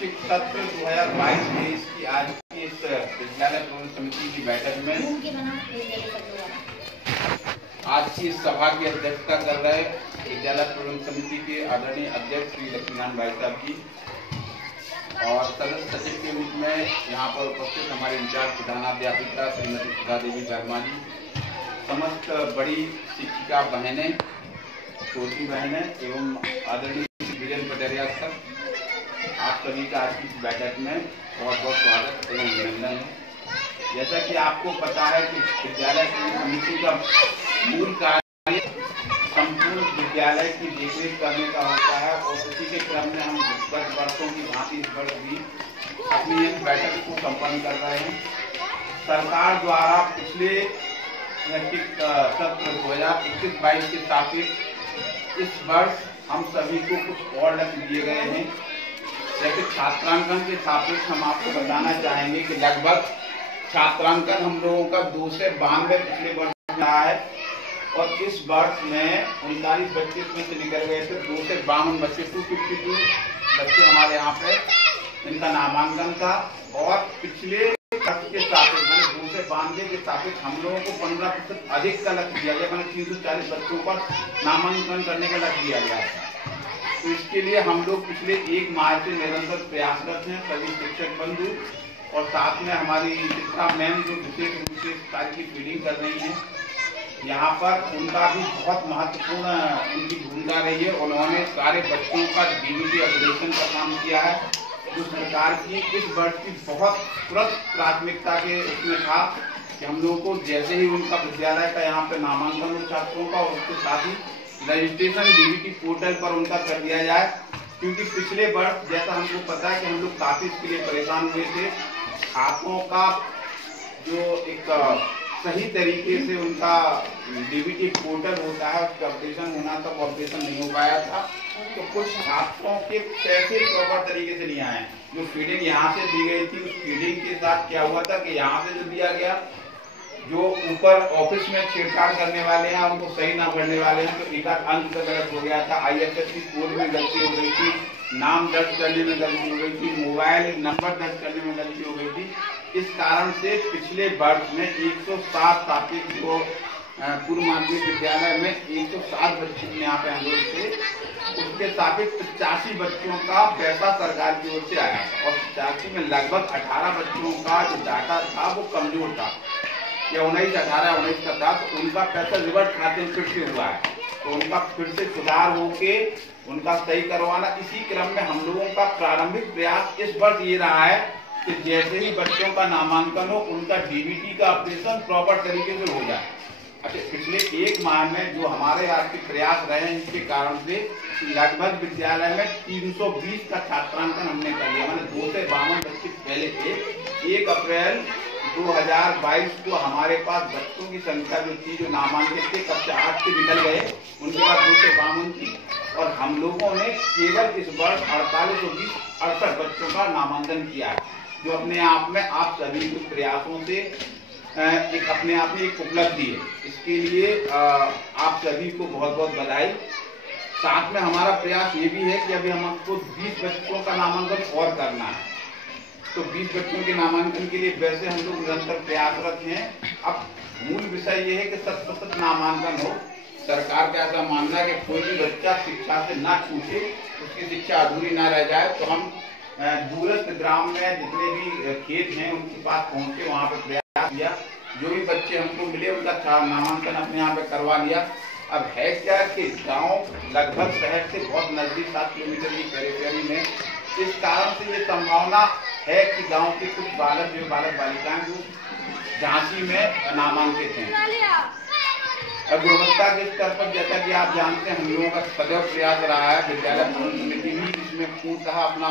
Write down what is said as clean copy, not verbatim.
शैक्षिक सत्र 2022-23 की आज की इस विद्यालय प्रबंधन समिति की बैठक में आज की इस सभा की अध्यक्षता कर रहे विद्यालय प्रबंधन समिति के आदरणीय अध्यक्ष श्री लक्ष्मीनारायण भाई साहब जी और सदस्य सचिव के रूप में यहाँ पर उपस्थित हमारे इंचार्ज प्रधानाध्यापिका श्रीमती सुधा देवी वर्मा जी, समस्त बड़ी शिक्षिका बहनें, छोटी बहनें एवं आदरणीय वीरेंद्र पटेरिया सर, आप सभी का आज की इस बैठक में बहुत बहुत स्वागत एवं अभिनंदन है। जैसा कि आपको पता है कि विद्यालय समिति का मूल कार्य संपूर्ण विद्यालय की देखरेख करने का होता है और उसी के क्रम में हम गत वर्षों की भांति इस वर्ष भी अपनी इस बैठक को संपन्न कर रहे हैं। सरकार द्वारा पिछले शैक्षिक सत्र 2021-22 के सापेक्ष इस वर्ष हम सभी को कुछ और लक्ष्य दिए गए हैं। जैसे छात्रांकन के सापेक्ष हम आपको बताना चाहेंगे कि लगभग छात्रांकन हम लोगों का 292 पिछले वर्ष में रहा है और इस वर्ष में 39 बच्चे इसमें से निकल गए थे। 252 बच्चे 252 बच्चे हमारे यहाँ पे इनका नामांकन था और पिछले वर्ष के सापेक्ष 292 के सापेक्ष हम लोगों को 15% अधिक का लक्ष्य दिया गया, मैंने 340 बच्चों पर नामांकन करने का लक्ष्य दिया गया था। तो इसके लिए हम लोग पिछले 1 माह से निरंतर प्रयासरत हैं, सभी शिक्षक बंधु और साथ में हमारी शिक्षा मैम जो विशेष रूप से कार्य की फीडिंग कर रही हैं, यहाँ पर उनका भी बहुत महत्वपूर्ण उनकी भूमिका रही है। उन्होंने सारे बच्चों का डीबीटी अपडेशन का काम किया है जो सरकार की इस वर्ष की बहुत तुरंत प्राथमिकता के उसमें था कि हम लोगों को जैसे ही उनका विद्यालय का यहाँ पे नामांकन हो छात्रों का और उसके साथ ही रजिस्ट्रेशन डीबीटी पोर्टल पर उनका कर दिया जाए, क्योंकि पिछले वर्ष जैसा हमको पता है कि हम लोग काफी इसके लिए परेशान हुए थे। छात्रों का जो एक सही तरीके से उनका डीबीटी पोर्टल होता है उसका अपडेशन होना था, वो अपडेशन नहीं हो पाया था। तो कुछ छात्रों के पैसे प्रॉपर तरीके से नहीं आए। जो फीडिंग यहाँ से दी गई थी उस फीडिंग के साथ क्या हुआ था कि यहाँ से जो दिया गया, जो ऊपर ऑफिस में छेड़छाड़ करने वाले हैं उनको सही ना भरने वाले हैं, तो एक अंक का गलत हो गया था। IFSC कोड में गलती हो गई थी, नाम दर्ज करने में गलती हो गई थी, मोबाइल नंबर दर्ज करने में गलती हो गई थी। इस कारण से पिछले वर्ष में 107 सापेक्ष जो पूर्व माध्यमिक विद्यालय में 107 बच्चे यहाँ पे एनरोल थे, उसके सापेक्ष 85 बच्चों का पैसा सरकार की ओर से आया था और 85 में लगभग 18 बच्चों का जो डाटा था वो कमजोर था या 19 का था, तो उनका पैसा रिवर्ट खाते में फिर से हुआ है। तो उनका फिर से सुधार होके उनका सही करवाना, इसी क्रम में हम लोगों का प्रारंभिक प्रयास इस वर्ष ये रहा है कि जैसे ही बच्चों का नामांकन हो उनका डीबीटी का ऑपरेशन प्रॉपर तरीके से हो जाए। अच्छा, पिछले 1 माह में जो हमारे आपके प्रयास रहे हैं इसके कारण से लगभग विद्यालय में 320 का छात्रांकन हमने कर लिया, मैंने 252 बच्चे पहले थे। 1 अप्रैल 2022 को हमारे पास बच्चों की संख्या जो थी जो नामांकित थे कक्षा 8 से निकल गए, उनके पास 252 थी और हम लोगों ने केवल इस वर्ष 68 बच्चों का नामांकन किया है, जो अपने आप में आप सभी के प्रयासों से एक अपने आप में एक उपलब्धि है। इसके लिए आप सभी को बहुत बहुत बधाई। साथ में हमारा प्रयास ये भी है कि अभी हमको 20 बच्चों का नामांकन और करना है, तो 20 बच्चों के नामांकन के लिए वैसे हम लोग निरंतर प्रयासरत हैं। अब मूल विषय ये है कि 100% नामांकन हो। सरकार का ऐसा मानना है कि कोई भी बच्चा शिक्षा से ना छूटे, उसकी शिक्षा अधूरी ना रह जाए। तो हम दूरस्थ ग्राम में जितने भी खेत हैं उनके पास पहुंचे, वहाँ पे प्रयास किया, जो भी बच्चे हमको मिले उनका नामांकन अपने यहाँ पे करवा लिया। अब है क्या कि गांव लगभग शहर से बहुत नजदीक 7 किलोमीटर की पेरिफेरी में, इस कारण से ये संभावना है कि गांव के कुछ बालक बालिकाएं जो झांसी में नामांकित हैं। गुणवत्ता के स्तर पर जैसा कि आप जानते हैं हम लोगों का सदैव प्रयास रहा है। विद्यालय प्रबंधन समिति भी इसमें पूर्णतः अपना